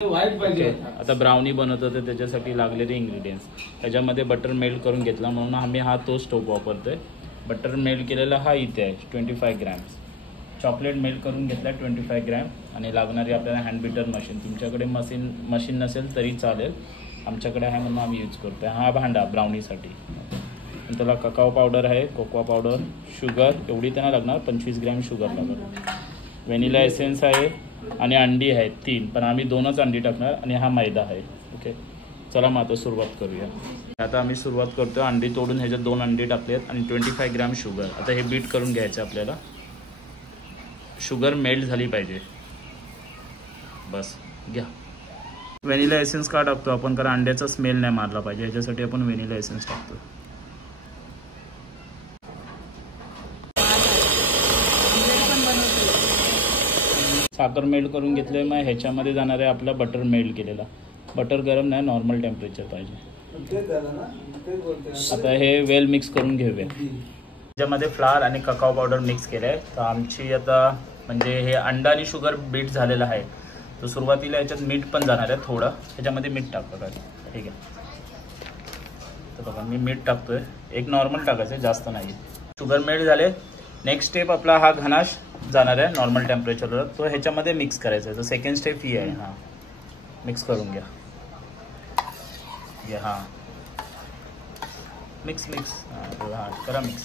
आता ब्राउनी बनवत होते त्याच्यासाठी लागलेले इंग्रेडियंट्स त्याच्यामध्ये बटर मेल्ट करून घेतला म्हणून आम्ही हा तो स्टोव वापरतोय। बटर मेल्ट केलेला हा इथे आहे 25 ग्रॅम्स। चॉकलेट मेल्ट करून घेतला 25 ग्रॅम आणि लागणारी आपल्याला हँड बीटर मशीन, तुमच्याकडे मशीन नसेल तरी चालेल, आमच्याकडे आहे म्हणून आम्ही यूज करतोय। हा भांडा ब्राउनीसाठी, त्याला ककाओ पावडर आहे, कोकोआ पावडर, शुगर एवढी त्यांना लागणार 25 ग्रॅम शुगर लागणार, व्हॅनिला एसेन्स आहे आणि अंडी आहेत 3, पण आम्ही 2च अंडी टाकणार आणि हा मैदा आहे। ओके, चला मग आता सुरुवात करूया। आता आम्ही सुरुवात करतो। अंडी तोडून ह्याच्यात 2 अंडी टाकलेत आणि 25 ग्रॅम शुगर। आता हे बीट करून घ्यायचं आपल्याला, शुगर मेल्ट झाली पाहिजे बस। घ्या व्हॅनिला एसेन्स का टाकतो आपण, कारण अंड्याचा स्मेल नाही मारला पाहिजे, ह्याच्यासाठी आपण व्हॅनिला एसेन्स टाकतो। साखर मेल्ट करून घेतले, मग ह्याच्यामध्ये जाणार आहे आपला बटर मेल्ट केलेला। बटर गरम नाही, नॉर्मल टेम्परेचर पाहिजे। आता हे वेल मिक्स करून घेऊया। ह्याच्यामध्ये फ्लावर आणि ककाओ पावडर मिक्स केलं आहे, तर आमची आता म्हणजे हे अंडा आणि शुगर बीट झालेलं आहे। तर सुरुवातीला ह्याच्यात मीठ पण जाणार आहे थोडं, ह्याच्यामध्ये मीठ टाकतो काय, ठीक आहे। तर बघा मी मीठ टाकतोय, एक नॉर्मल टाकायचं आहे, जास्त नाही। शुगर मेल्ट झाले, नेक्स्ट स्टेप आपला हा घनाश जाणार आहे नॉर्मल टेम्परेचरवर, तो ह्याच्यामध्ये मिक्स करायचा आहे। तर सेकंड स्टेप ही आहे, हां मिक्स करून घ्या। हां मिक्स हां करा मिक्स।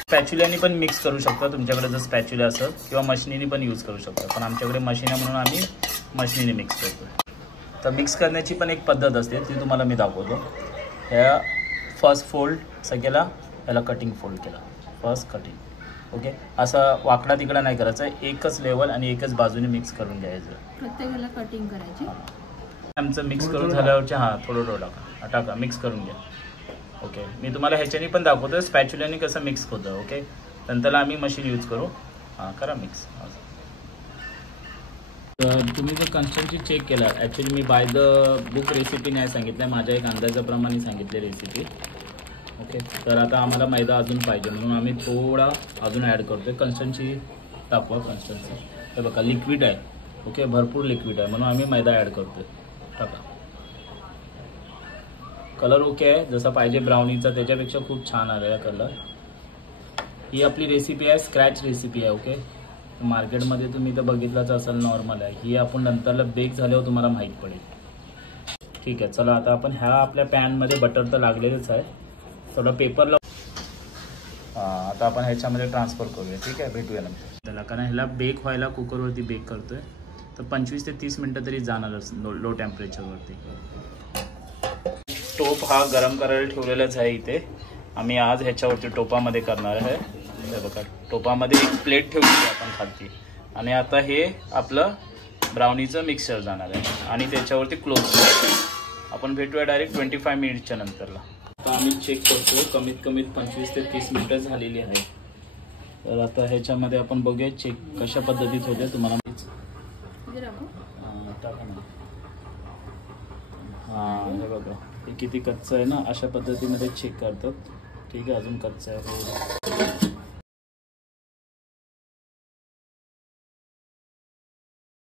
स्पॅच्युल्याने पण मिक्स करू शकता, तुमच्याकडे जर स्पॅच्युला असेल, किंवा मशिनीने पण यूज करू शकता, पण आमच्याकडे मशीन आहे म्हणून आम्ही मशिनीने मिक्स करतो। तर मिक्स करण्याची पण एक पद्धत असते, ती तुम्हाला मी दाखवतो। ह्या फर्स्ट फोल्ड असं केला, याला कटिंग फोल्ड केला, फर्स्ट कटिंग। ओके, असं वाकडा तिकडा नाही करायचं, एकच लेवल आणि एकच बाजूने मिक्स करून घ्यायचं, प्रत्येकाला कटिंग करायची। आमचं मिक्स करून झाल्यावरच्या हां थोडं टाका मिक्स करून घ्या। ओके, मी तुम्हाला ह्याच्याने पण दाखवतो स्पॅच्युल्याने कसं मिक्स होतं। ओके, नंतरला आम्ही मशीन यूज करू। हां करा मिक्स। तर तुम्ही जर कन्स्टन्सी चेक केला, actually me by the book recipe नाही सांगितलं, माझ्या एक अंदाजाप्रमाणे सांगितले रेसिपी। ओके, तर आता आम्हाला मैदा अजून पाहिजे म्हणून आम्ही थोडा अजून ॲड करतोय। कन्स्टन्सी टाकवा, कन्स्टन्सी हे बघा लिक्विड आहे। ओके, भरपूर लिक्विड आहे म्हणून आम्ही मैदा ॲड करतोय, टाका। कलर ओके आहे, जसा पाहिजे ब्राउनीचा त्याच्यापेक्षा खूप छान आलेला कलर। ही आपली रेसिपी आहे, स्क्रॅच रेसिपी आहे। ओके, मार्केटमध्ये तुम्ही तर बघितलंच असेल, नॉर्मल आहे ही, आपण नंतरला बेक झाल्यावर तुम्हाला माहीत पडेल। ठीक आहे, चला आता आपण ह्या आपल्या पॅनमध्ये बटर तर लागलेलंच आहे, थोडं पेपरला आता आपण ह्याच्यामध्ये ट्रान्सफर करूया। ठीक आहे, भेटूया नंतर त्याला, कारण ह्याला बेक व्हायला कुकरवरती बेक करतोय, तर 25 ते 30 मिनटं तरी जाणारच लो टेम्परेचरवरती। टोप हा गरम करायला ठेवलेलाच आहे इथे, आम्ही आज ह्याच्यावरती टोपामध्ये करणार आहे। हे बघा, टोपामध्ये एक प्लेट ठेवली आहे आपण खालती, आणि आता हे आपलं ब्राउनीचं मिक्सर जाणार आहे आणि त्याच्यावरती क्लोज आपण भेटूया डायरेक्ट 25 मिनिटच्या नंतरला। आता आम्ही चेक करतो, कमीत कमीत 25 ते 30 मिनटं झालेली आहे। तर आता ह्याच्यामध्ये आपण बघूया चेक कशा पद्धतीत होते, तुम्हाला टाका ना। हां हे बघा, हे किती कच्चं आहे ना, अशा पद्धतीमध्ये चेक करतात। ठीक आहे, अजून कच्चं आहे।